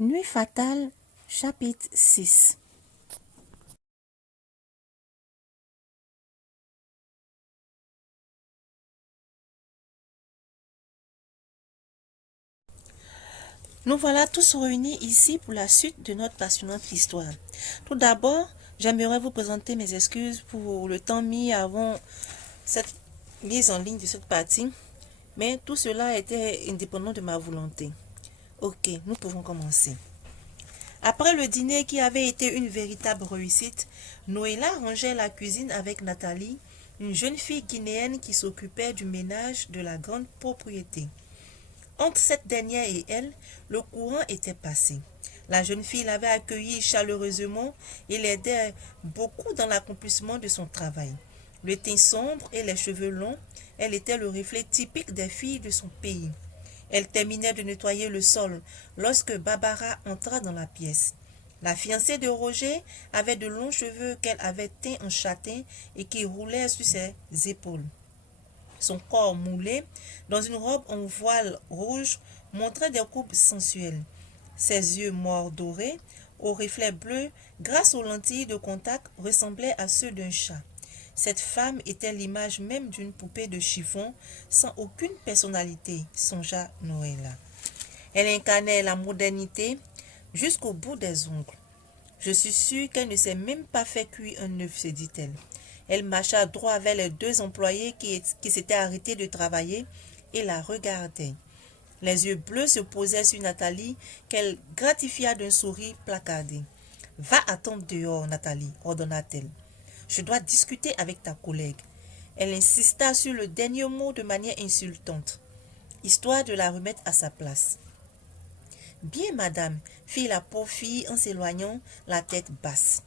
Nuit fatale, chapitre 6. Nous voilà tous réunis ici pour la suite de notre passionnante histoire. Tout d'abord, j'aimerais vous présenter mes excuses pour le temps mis avant cette mise en ligne de cette partie, mais tout cela était indépendant de ma volonté. Ok, nous pouvons commencer. Après le dîner qui avait été une véritable réussite, Noëlla rangeait la cuisine avec Nathalie, une jeune fille guinéenne qui s'occupait du ménage de la grande propriété. Entre cette dernière et elle, le courant était passé. La jeune fille l'avait accueillie chaleureusement et l'aidait beaucoup dans l'accomplissement de son travail. Le teint sombre et les cheveux longs, elle était le reflet typique des filles de son pays. Elle terminait de nettoyer le sol lorsque Barbara entra dans la pièce. La fiancée de Roger avait de longs cheveux qu'elle avait teints en châtain et qui roulaient sur ses épaules. Son corps moulé, dans une robe en voile rouge, montrait des coupes sensuelles. Ses yeux morts dorés, aux reflets bleus, grâce aux lentilles de contact, ressemblaient à ceux d'un chat. Cette femme était l'image même d'une poupée de chiffon, sans aucune personnalité, songea Noëlla. Elle incarnait la modernité jusqu'au bout des ongles. Je suis sûre qu'elle ne s'est même pas fait cuire un œuf, se dit-elle. Elle marcha droit vers les deux employés qui s'étaient arrêtés de travailler et la regardaient. Les yeux bleus se posaient sur Nathalie, qu'elle gratifia d'un sourire placardé. « Va attendre dehors, Nathalie, ordonna-t-elle. Je dois discuter avec ta collègue. » Elle insista sur le dernier mot de manière insultante, histoire de la remettre à sa place. « Bien, madame, fit la pauvre fille en s'éloignant, la tête basse.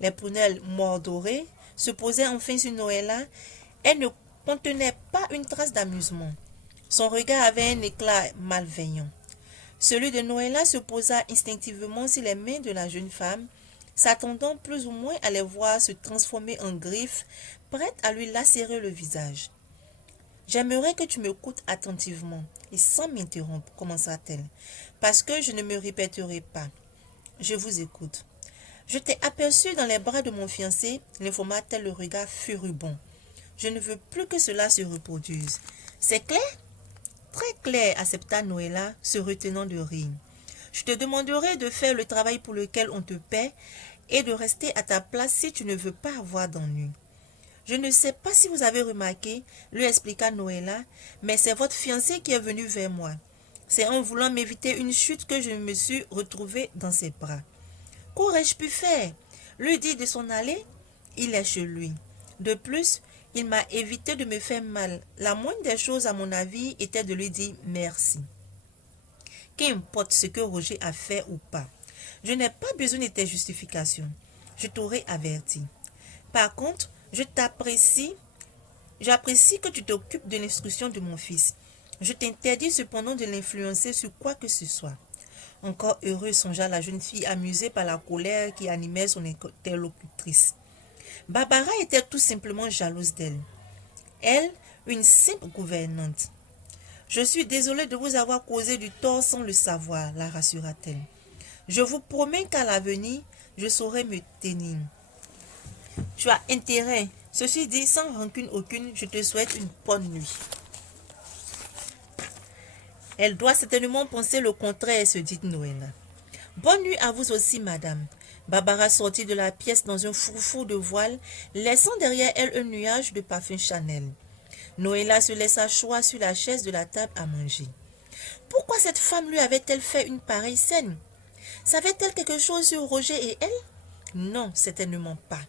Les prunelles mordorées se posaient enfin sur Noëlla. Elle ne contenait pas une trace d'amusement. Son regard avait un éclat malveillant. Celui de Noëlla se posa instinctivement sur les mains de la jeune femme, s'attendant plus ou moins à les voir se transformer en griffes, prêtes à lui lacérer le visage. « J'aimerais que tu m'écoutes attentivement et sans m'interrompre, commença-t-elle, parce que je ne me répéterai pas. Je vous écoute. Je t'ai aperçu dans les bras de mon fiancé, l'informa-t-elle le regard furibond. Je ne veux plus que cela se reproduise. C'est clair? Très clair, accepta Noëlla, se retenant de rire. Je te demanderai de faire le travail pour lequel on te paie et de rester à ta place si tu ne veux pas avoir d'ennui. Je ne sais pas si vous avez remarqué, lui expliqua Noëlla, mais c'est votre fiancé qui est venu vers moi. C'est en voulant m'éviter une chute que je me suis retrouvée dans ses bras. Qu'aurais-je pu faire? Lui dit de s'en aller. Il est chez lui. De plus, il m'a évité de me faire mal. La moindre des choses, à mon avis, était de lui dire merci. Qu'importe ce que Roger a fait ou pas. Je n'ai pas besoin de tes justifications. Je t'aurais averti. Par contre, j'apprécie que tu t'occupes de l'instruction de mon fils. Je t'interdis cependant de l'influencer sur quoi que ce soit. Encore heureux, songea la jeune fille amusée par la colère qui animait son interlocutrice. Barbara était tout simplement jalouse d'elle. Elle, une simple gouvernante. Je suis désolée de vous avoir causé du tort sans le savoir, la rassura-t-elle. Je vous promets qu'à l'avenir, je saurai me tenir. Tu as intérêt. Ceci dit, sans rancune aucune, je te souhaite une bonne nuit. Elle doit certainement penser le contraire, se dit Noëlla. Bonne nuit à vous aussi, madame. Barbara sortit de la pièce dans un fourre-four de voile, laissant derrière elle un nuage de parfum Chanel. Noëlla se laissa choir sur la chaise de la table à manger. Pourquoi cette femme lui avait-elle fait une pareille scène? Savait-elle quelque chose sur Roger et elle? Non, certainement pas.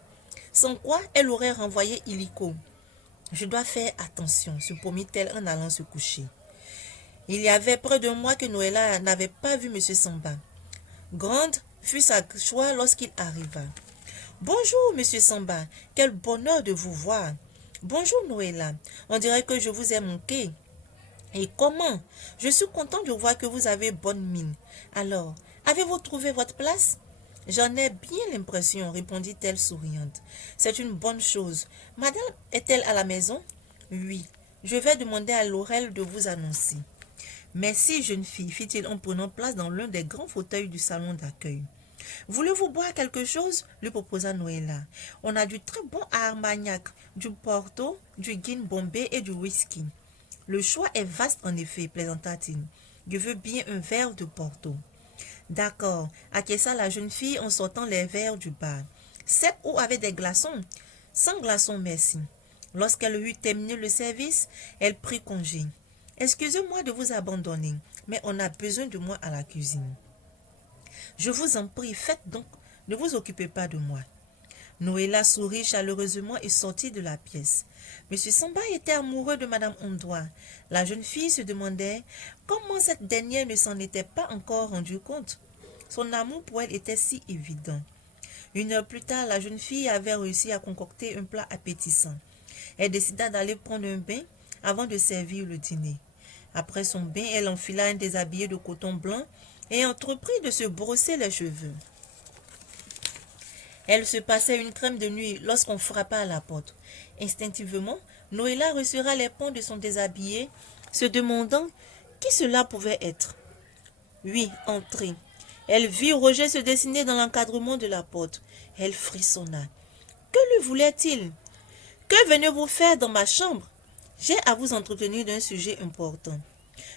Sans quoi, elle aurait renvoyé illico. Je dois faire attention, se promit-elle en allant se coucher. Il y avait près d'un mois que Noëlla n'avait pas vu M. Samba. Grande fut sa joie lorsqu'il arriva. Bonjour, monsieur Samba, quel bonheur de vous voir. Bonjour, Noëlla, on dirait que je vous ai manqué. Et comment? Je suis content de voir que vous avez bonne mine. Alors, avez-vous trouvé votre place? J'en ai bien l'impression, répondit-elle souriante. C'est une bonne chose. Madame est-elle à la maison? Oui, je vais demander à Laurel de vous annoncer. Merci, jeune fille, fit-il en prenant place dans l'un des grands fauteuils du salon d'accueil. Voulez-vous boire quelque chose lui proposa Noëlla. On a du très bon Armagnac, du Porto, du Gin Bombay et du whisky. Le choix est vaste en effet, plaisanta-t-il. Je veux bien un verre de Porto. D'accord, acquiesça la jeune fille en sortant les verres du bar. Sec ou avec des glaçons? Sans glaçons, merci. Lorsqu'elle eut terminé le service, elle prit congé. Excusez-moi de vous abandonner, mais on a besoin de moi à la cuisine. Je vous en prie, faites donc, ne vous occupez pas de moi. Noëlla sourit chaleureusement et sortit de la pièce. Monsieur Samba était amoureux de Madame Ondoa. La jeune fille se demandait comment cette dernière ne s'en était pas encore rendue compte. Son amour pour elle était si évident. 1 heure plus tard, la jeune fille avait réussi à concocter un plat appétissant. Elle décida d'aller prendre un bain avant de servir le dîner. Après son bain, elle enfila un déshabillé de coton blanc et entreprit de se brosser les cheveux. Elle se passait une crème de nuit lorsqu'on frappa à la porte. Instinctivement, Noëlla resserra les pans de son déshabillé, se demandant qui cela pouvait être. Oui, entrez. Elle vit Roger se dessiner dans l'encadrement de la porte. Elle frissonna. Que lui voulait-il? Que venez-vous faire dans ma chambre? J'ai à vous entretenir d'un sujet important.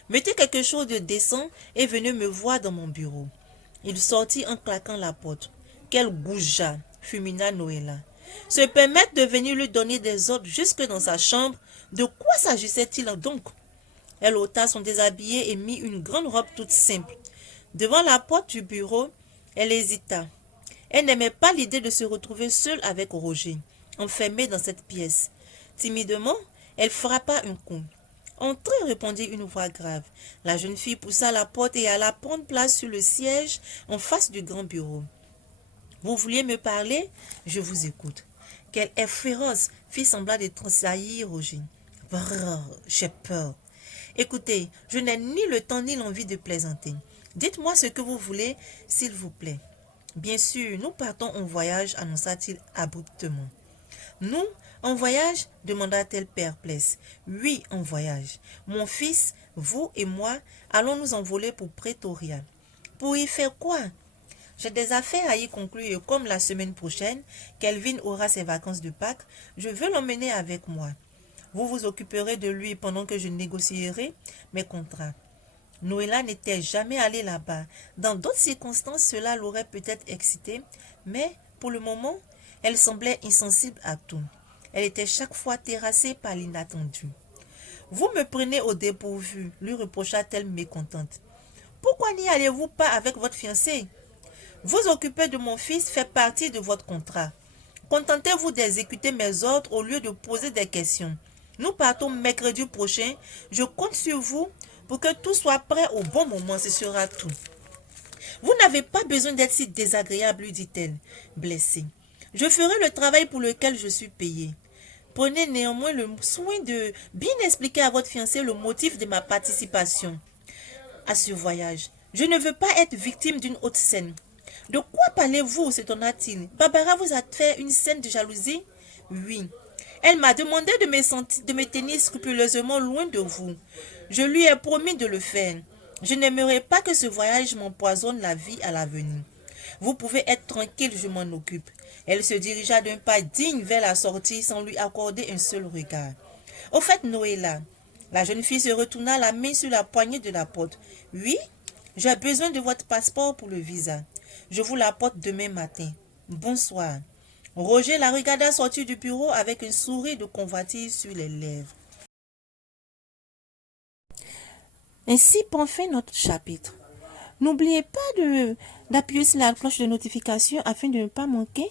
Mettez quelque chose de décent et venez me voir dans mon bureau. Il sortit en claquant la porte. Quel goujat, fulmina Noëlla. Se permettre de venir lui donner des ordres jusque dans sa chambre, de quoi s'agissait-il donc? Elle ôta son déshabillé et mit une grande robe toute simple. Devant la porte du bureau, elle hésita. Elle n'aimait pas l'idée de se retrouver seule avec Roger, enfermée dans cette pièce. Timidement, elle frappa un coup. Entrez, répondit une voix grave. La jeune fille poussa la porte et alla prendre place sur le siège en face du grand bureau. Vous vouliez me parler? Je vous écoute. Quel air féroce, fit semblant de tressaillir Roger. Brrr, j'ai peur. Écoutez, je n'ai ni le temps ni l'envie de plaisanter. Dites-moi ce que vous voulez, s'il vous plaît. Bien sûr, nous partons en voyage, annonça-t-il abruptement. Nous, en voyage? Demanda-t-elle perplexe. Oui, en voyage. Mon fils, vous et moi allons nous envoler pour Pretoria. Pour y faire quoi? J'ai des affaires à y conclure et comme la semaine prochaine, Kelvin aura ses vacances de Pâques, je veux l'emmener avec moi. Vous vous occuperez de lui pendant que je négocierai mes contrats. Noëlla n'était jamais allée là-bas. Dans d'autres circonstances, cela l'aurait peut-être excitée, mais pour le moment, elle semblait insensible à tout. Elle était chaque fois terrassée par l'inattendu. « Vous me prenez au dépourvu, lui reprocha-t-elle mécontente. « Pourquoi n'y allez-vous pas avec votre fiancé? Vous occuper de mon fils fait partie de votre contrat. Contentez-vous d'exécuter mes ordres au lieu de poser des questions. Nous partons mercredi prochain. Je compte sur vous pour que tout soit prêt au bon moment. Ce sera tout. » « Vous n'avez pas besoin d'être si désagréable, lui dit-elle, blessée. Je ferai le travail pour lequel je suis payée. Prenez néanmoins le soin de bien expliquer à votre fiancé le motif de ma participation à ce voyage. Je ne veux pas être victime d'une haute scène. De quoi parlez-vous, s'étonna-t-il. Barbara vous a fait une scène de jalousie? Oui. Elle m'a demandé de me tenir scrupuleusement loin de vous. Je lui ai promis de le faire. Je n'aimerais pas que ce voyage m'empoisonne la vie à l'avenir. Vous pouvez être tranquille, je m'en occupe. Elle se dirigea d'un pas digne vers la sortie sans lui accorder un seul regard. Au fait, Noëlla, la jeune fille se retourna la main sur la poignée de la porte. Oui, j'ai besoin de votre passeport pour le visa. Je vous l'apporte demain matin. Bonsoir. Roger la regarda sortir du bureau avec un sourire de convoitise sur les lèvres. Ainsi prend fin notre chapitre. N'oubliez pas d'appuyer sur la cloche de notification afin de ne pas manquer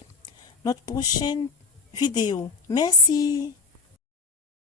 notre prochaine vidéo. Merci.